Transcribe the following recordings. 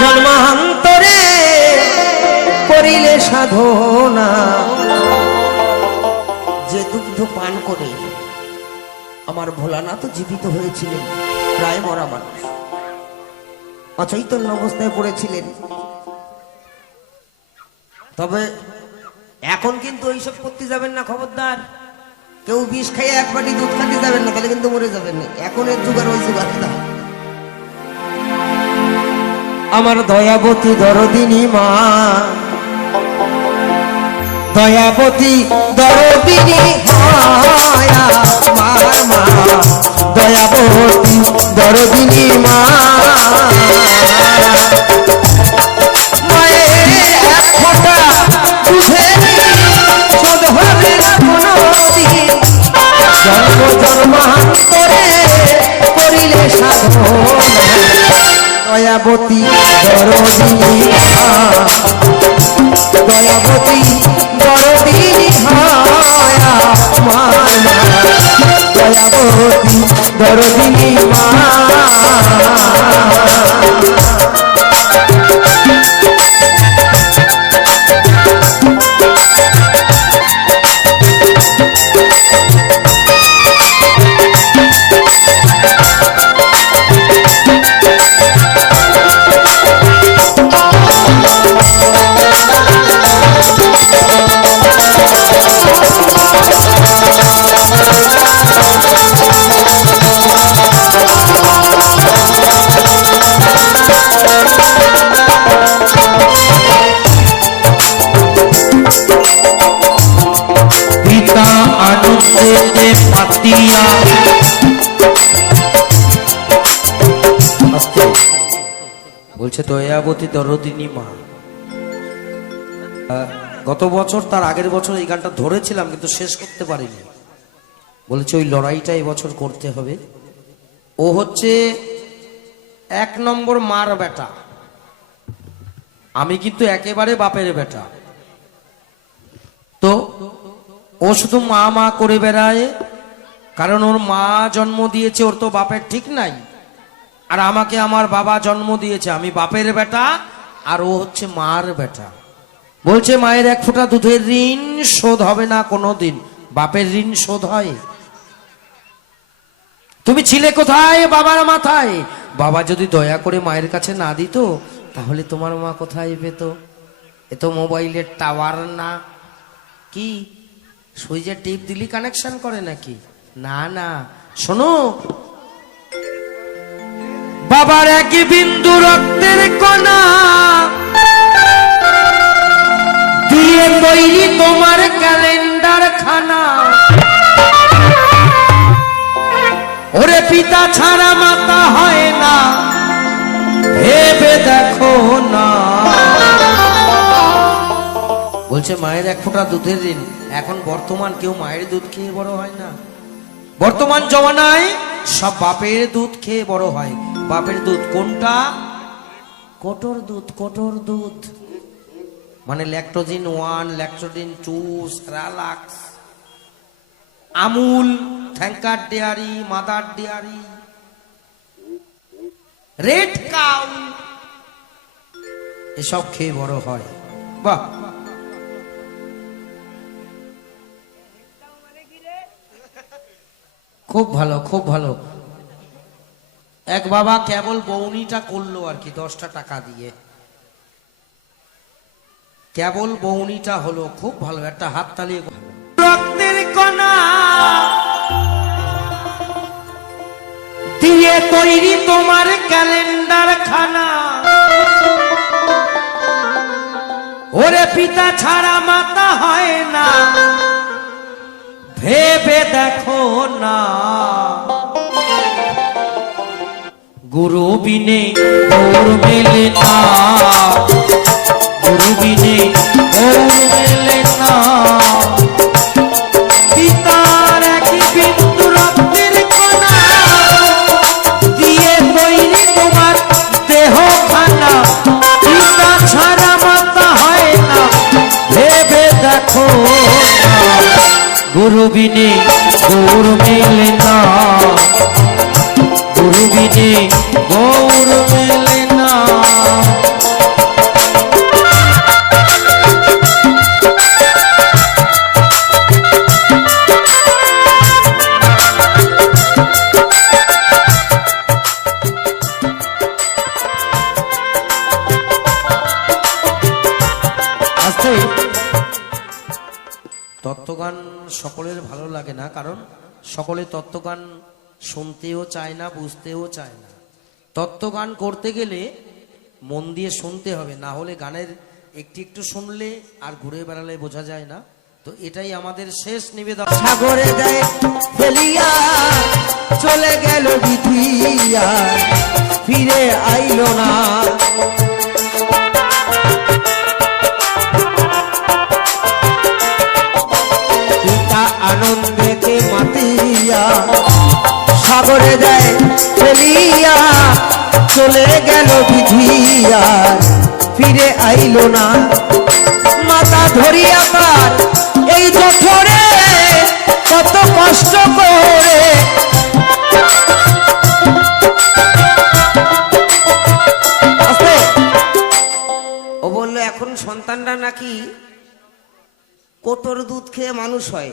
জন্ম জন্মান্তরে করিলে সাধনা। যে দুগ্ধ পান করে আমার ভোলানাথ জীবিত হয়েছিলেন, প্রায় মরা মানুষ। অচৈতন্য অবস্থায় পড়েছিলেন। তবে এখন কিন্তু ওইসব করতে যাবেন না, খবরদার। কেউ বিষ খাইয়ে এক বাটি দুধ খাতে যাবেন না, তাহলে কিন্তু মরে যাবেন না। এখন এর যুগ আর ওই যুগ আলাদা আমার দয়াবতী দরদিনী মা। দয়াবতী দরদিনী মা। দয়াবতী দরদিনী মা। দয়াবতী দরদিনী মা। গত বছর তার আগের বছর এই গানটা ধরেছিলাম, কিন্তু শেষ করতে পারিনি। বলেছে, ওই লড়াইটা এবছর করতে হবে। ও হচ্ছে এক নম্বর মার বেটা। আমি কিন্তু একেবারে বাপের বেটা। তো ও শুধু মা মা করে বেড়ায়, কারণ ওর মা জন্ম দিয়েছে, ওর তো বাপের ঠিক নাই। আর আমাকে আমার বাবা জন্ম দিয়েছে। আমি বাপের বেটা, আর ও হচ্ছে মার বেটা। বলছে, মায়ের এক ফোঁটা দুধের ঋণ শোধ হবে না কোনো দিন বাপের ঋণ শোধ হয়। তুমি ছিলে কোথায় বাবার মাথায়? বাবা যদি দয়া করে মায়ের কাছে না দিত, তাহলে তোমার মা কোথায় পেত? এ তো মোবাইলের টাওয়ার না। কি? সুইচের টিপ দিলি কানেকশন করে নাকি? না না। শোনো বাবার এক বিন্দু রক্তের কণা। দিয়ে তৈরি তোমার ক্যালেন্ডার খানা ওরে পিতা ছাড়া মাতা হয় না। ভেবে দেখো না। বলছে, মায়ের এক ফোঁটা দুধের ঋণ। এখন বর্তমান কেউ মায়ের দুধ খেয়ে বড় হয় না। বর্তমান জমানায় সব বাপের দুধ খেয়ে বড় হয়। বাপের দুধ কোনটা? কোটর দুধ কোটর দুধ। মানে Lactogen one Lactogen two Cerelac Amul থ্যাঙ্কার Dairy Mother Dairy. Red Cow. এসব খেয়ে বড় হয়। বাহ। খুব ভালো খুব ভালো। এক বাবা কেবল বৌনিটা করল আর কি, দশটা টাকা দিয়ে। কেবল বৌনিটা হলো, খুব ভালো, একটা হাত তালিয়ে রক্তের কণা দিয়ে তৈরি তোমার ক্যালেন্ডার খানা ওরে পিতা ছাড়া মাতা হয় না, ভেবে দেখো না। গুরু বিনে গৌর মেলে না। গুরু বিনে গৌর মেলে না। পিতার এক বিন্দু রক্তের কণা। দিয়ে তৈরি তোমার দেহ খানা। পিতা ছাড়া মাতা হয় না। ভেবে দেখো গুরু বিনে গৌর মেলে না। গুরু বিনে তত্ত্বগান সকলের ভালো লাগে না কারণ সকলে তত্ত্বগান শুনতেও চায় না বুঝতেও চায় না। তত্ত্বগান করতে গেলে মন দিয়ে শুনতে হবে, না হলে গানের একটু একটু শুনলে আর ঘুরে বেড়ালে বোঝা যায় না। তো এটাই আমাদের শেষ নিবেদন। সাগরে চলে গেল ফিরে আইলো না। পিতা আনন্দেতে মাতিয়া সাগরে দেয় ফেলিয়া চলে গেল বিধিয়া, ফিরে আইলো না। মাতা ধরিয়া তার এই জঠরে কত কষ্ট করে। ও বলল, এখন সন্তানরা নাকি কোটর দুধ খেয়ে মানুষ হয়।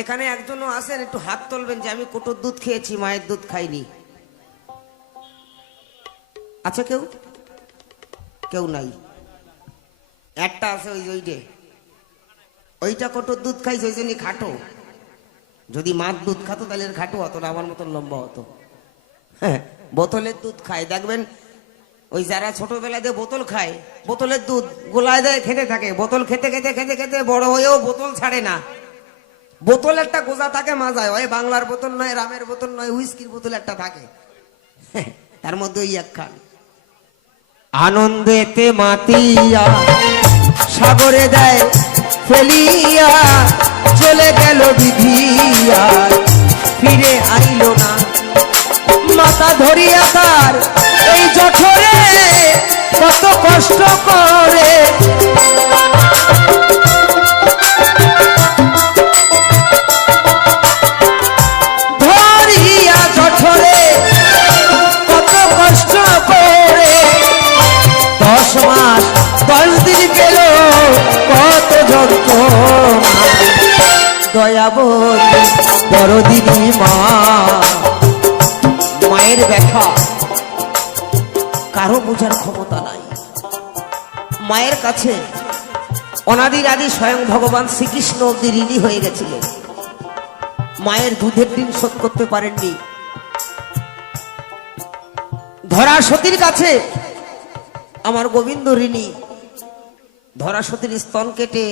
এখানে একজনও আছেন একটু হাত তুলবেন যে আমি কোটর দুধ খেয়েছি, মায়ের দুধ খাইনি। আছে কেউ? কেউ নাই। একটা আছে ওই ওইটে ওইটা কটোর দুধ খাইছে ওই জন্যই খাটো। যদি মার দুধ খাতো তাহলে খাটো হতো না আমার মতন লম্বা হতো। হ্যাঁ বোতলের দুধ খায়। দেখবেন ওই যারা ছোটবেলায় দিয়ে বোতল খায় বোতলের দুধ গোলায় দেয় খেতে থাকে। বোতল খেতে খেতে খেতে খেতে বড় হয়েও বোতল ছাড়ে না। বোতল একটা গোজা থাকে মাজায়। ওই বাংলার বোতল নয় রামের বোতল নয় হুইস্কির বোতল একটা থাকে। হ্যাঁ, তার মধ্যে ওই একখান আনন্দেতে মাতিয়া, সাগরে দেয় ফেলিয়া, চলে গেল বিধিয়া, ফিরে আইল না। মাথা ধরিয়া তার এই জঠরে কত কষ্ট করে কাছে। অনাদির আদি স্বয়ং ভগবান শ্রীকৃষ্ণ অব্দি ঋণী হয়ে গেছিলেন মায়ের দুধের দিন শোধ করতে পারেননি। ধরা সতীর কাছে আমার গোবিন্দ ঋণী ধরা সতীর স্তন কেটে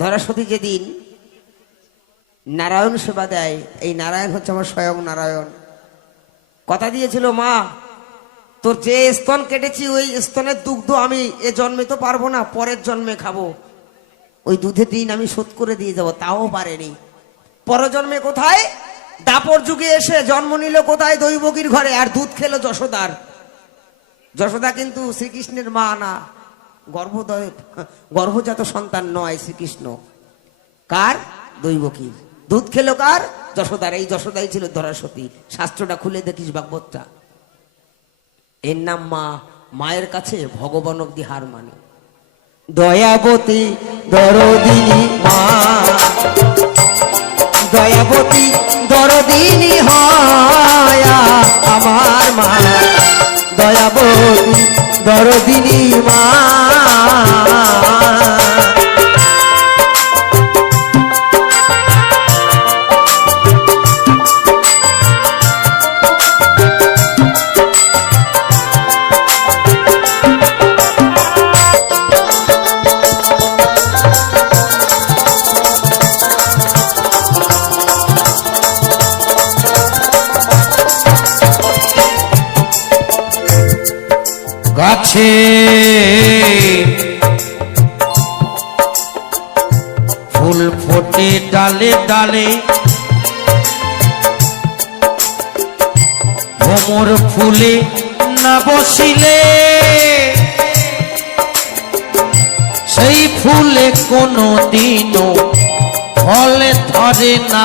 ধরা সতী যেদিন নারায়ণ সেবা দেয়, এই নারায়ণ হচ্ছে আমার স্বয়ং নারায়ণ। কথা দিয়েছিল, মা তোর যে স্তন কেটেছি, ওই স্তনের দুগ্ধ আমি এ জন্মে তো পারব না, পরের জন্মে খাব। ওই দুধের দিন আমি শোধ করে দিয়ে যাব, তাও পারেনি। পরজন্মে কোথায়? দাপর যুগে এসে জন্ম নিল কোথায়? দৈবকীর ঘরে, আর দুধ খেলো যশোদার। যশোদা কিন্তু শ্রীকৃষ্ণের মা না, গর্ভদয়, গর্ভজাত সন্তান নয় শ্রীকৃষ্ণ। কার? দৈবকীর। দুধ খেলো কার? যশোদার। এই যশোদাই ছিল ধরাসতী শাস্ত্রটা খুলে দেখিস বাগবতটা এর নাম মা, মায়ের কাছে ভগবান অব্দি হার মানে। দয়াবতী দরদিনী মা, দয়াবতী দরদিনী হয় আমার মা, দয়াবতী দরদিনী মা। গাছে ফুল ফোটে ডালে ডালে। ভ্রমর ফুলে না বসিলে। সেই ফুলে কোনো দিনও ফলে ধরে না।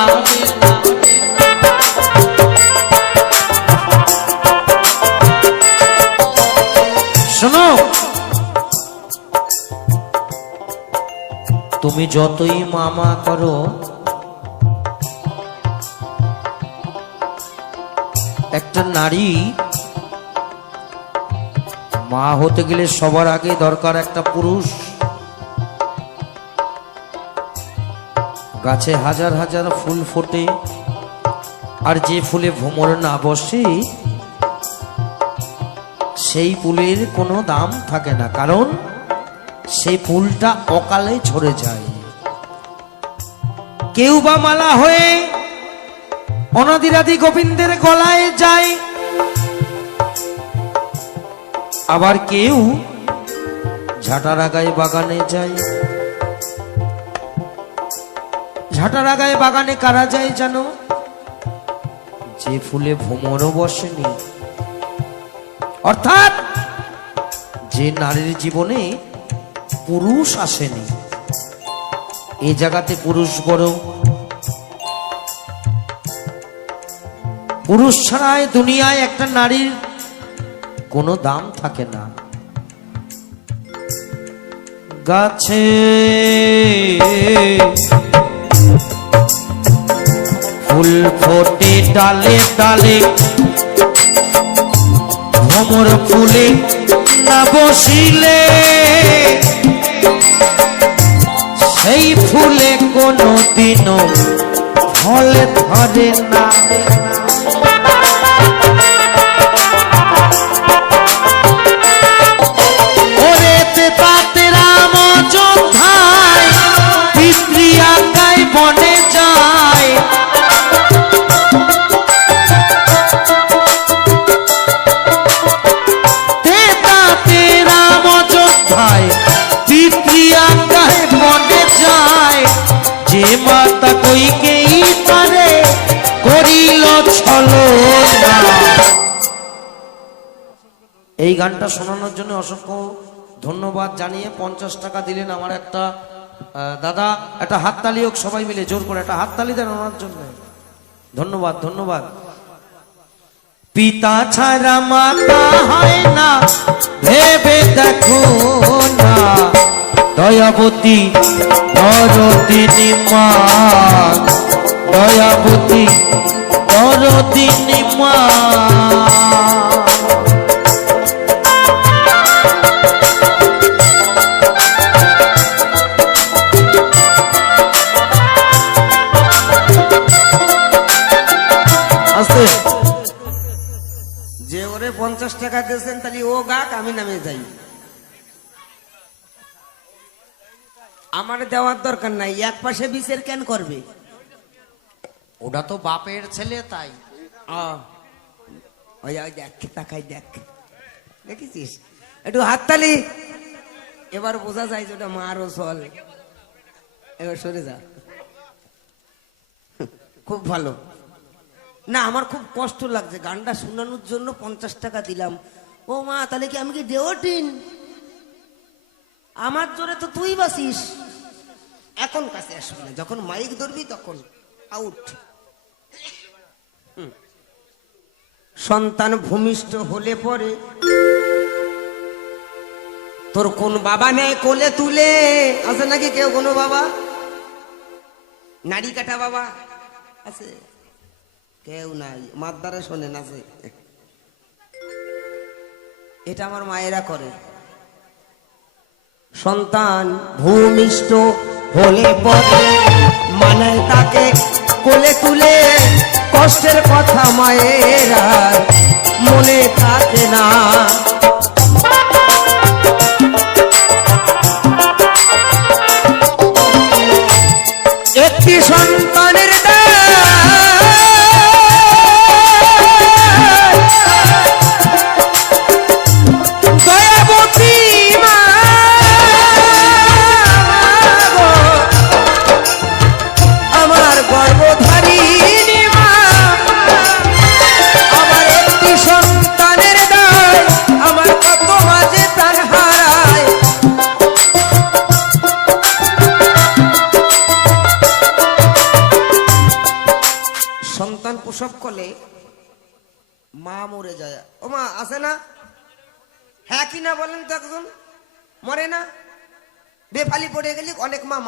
তুমি যতই মামা করো, একটা নারী মা হতে গেলে সবার আগে দরকার একটা পুরুষ। গাছে হাজার হাজার ফুল ফোটে, আর যে ফুলে ভ্রমর না বসে, সেই ফুলের কোনো দাম থাকে না। কারণ সেই ফুলটা অকালে ঝরে যায়। কেউ বা মালা হয়ে অনাদিরাদি গোবিন্দের গলায় যায়। আবার কেউ ঝাঁটারাগায় বাগানে যায়। ঝাঁটারাগায় বাগানে কারা যায় জানো? যে ফুলে ভ্রমরও বসেনি। অর্থাৎ যে নারীর জীবনে পুরুষ আসেনি। এই জায়গাতে পুরুষ বড়। পুরুষ ছাড়াই দুনিয়ায় একটা নারীর কোনো দাম থাকে না। গাছে ফুল ফোটে, ডালে ডালে ভ্রমর ফুলে না বসিলে। সেই ফুলে কোনো দিনও ফলে ধরে না। ওরে গানটা শোনানোর জন্য অসংখ্য ধন্যবাদ জানিয়ে পঞ্চাশ টাকা দিলেন আমার একটা দাদা, একটা হাততালি হোক সবাই মিলে, জোর করে একটা হাততালি দেন ওনার জন্য। ধন্যবাদ ধন্যবাদ। পিতা ছাড়া মাতা হয় না, ভেবে দেখো না। দয়াবতী দরদিনী মা, দয়াবতী দরদিনী মা। আমি নামে যাই। আমার দেওয়ার দরকার নাই এক পাশে বিচের কেন করবে? ওটা তো বাপের ছেলে তাই। ওই দেখ তাকাই দেখ। দেখেছিস? একটু হাততালি। এবার বোঝা যায় যে ওটা মারও চল এবার সরে যা। খুব ভালো। না আমার খুব কষ্ট লাগছে। গানটা শোনানোর জন্য পঞ্চাশ টাকা দিলাম। ও মা, তাহলে কি আমি কি দেওটিন আমার জোরে তো তুই বাসিস। এখন কাছে আসবি না, যখন মাইক ধরবি তখন আউট সন্তান ভূমিষ্ঠ হলে পরে তোর কোন বাবা নেই কোলে তুলে? আছে নাকি কেউ কোনো বাবা? নারী কাটা বাবা আছে? কেউ নাই মাদ্দারে শোনেন আছে। এটা আমার মায়েরা করে। সন্তান ভূমিষ্ঠ হলে পরে মানায় তাকে কোলে তুলে, কষ্টের কথা মায়েরা মনে থাকে না।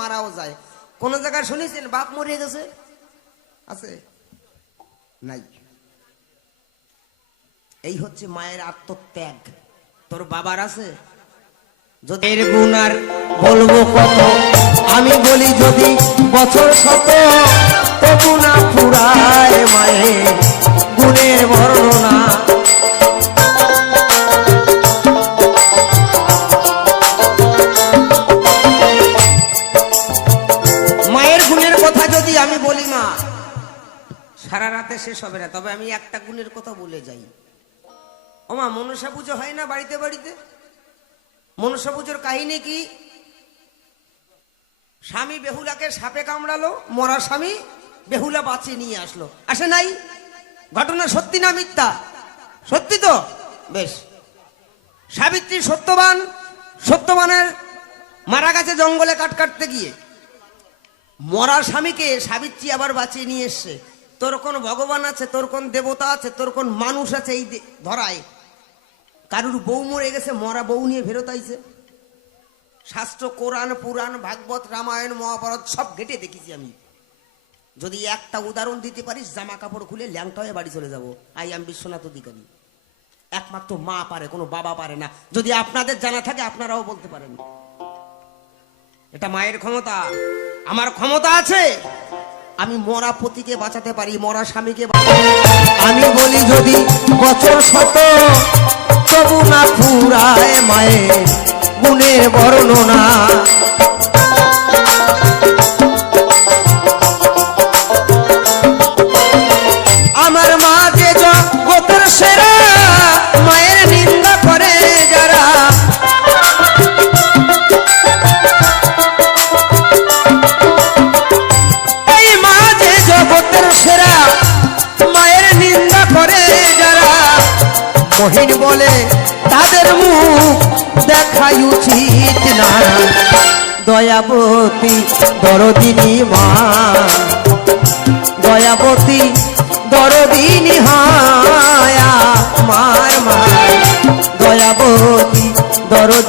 মারাও যায়। কোন জায়গায় শুনেছেন? বাপ মরে গেছে? আছে? নাই। এই হচ্ছে মায়ের আত্মত্যাগ। তোর বাবার আছে? যদি আর বলব কত? আমি বলি যদি বছর শত, তবু না পুরায় মায়ে গুণের যাই। ও মা মনসা পুজো হয় না বাড়িতে বাড়িতে? মনসা পুজোর কাহিনী কি? স্বামী বেহুলাকে সাপে কামড়ালো, মরা স্বামী বেহুলা বাঁচিয়ে নিয়ে আসলো। আসে নাই? ঘটনা সত্যি না মিথ্যা? সত্যি তো? বেশ। সাবিত্রী সত্যবান, সত্যবানের মারা গেছে জঙ্গলে কাট কাটতে গিয়ে। মরা স্বামীকে সাবিত্রী আবার বাঁচিয়ে নিয়ে এসছে। তোর কোন ভগবান আছে, তোর কোন দেবতা আছে, তোর কোন মানুষ আছে, এই ধরায়। কারুর বউ মরে গেছে, মরা বউ নিয়ে ফেরত আইছে। শাস্ত্র, কোরআন, পুরাণ, ভাগবত, রামায়ণ, মহাভারত সব ঘেটে দেখেছি আমি। যদি একটা উদাহরণ দিতে পারিস, জামা কাপড় খুলে ল্যাংটা হয়ে বাড়ি চলে যাব। I am Biswanath Adhikari. একমাত্র মা পারে, কোনো বাবা পারে না। যদি আপনাদের জানা থাকে, আপনারাও বলতে পারেন। এটা মায়ের ক্ষমতা। আমার ক্ষমতা আছে। আমি মরা পতিকে বাঁচাতে পারি, মরা স্বামীকে আমি বলি যদি বছর শত, তবু না ফুরায় মায়ের গুণের বর্ণনা। উচিত না। দয়াবতী দরদিনী মা। দয়াবতী দরদিনী হায়া মার মা দয়াবতী দরদিনী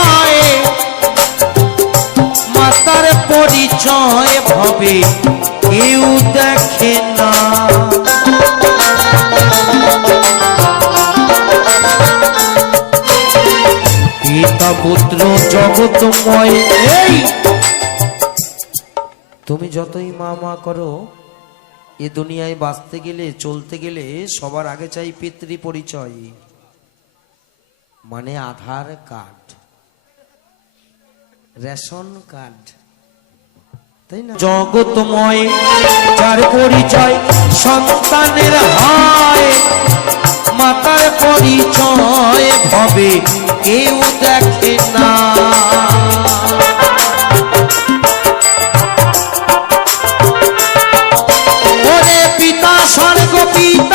এই! তুমি যতই মা মা করো এ দুনিয়ায় বাঁচতে গেলে চলতে গেলে সবার আগে চাই পিতৃ পরিচয়। মানে আধার কার্ড। Ration card. তাই না? জগতময় যার পরিচয় সন্তানের হয়। মাতার পরিচয় ভবে কেউ দেখে না। পিতা স্বর্গ পিতা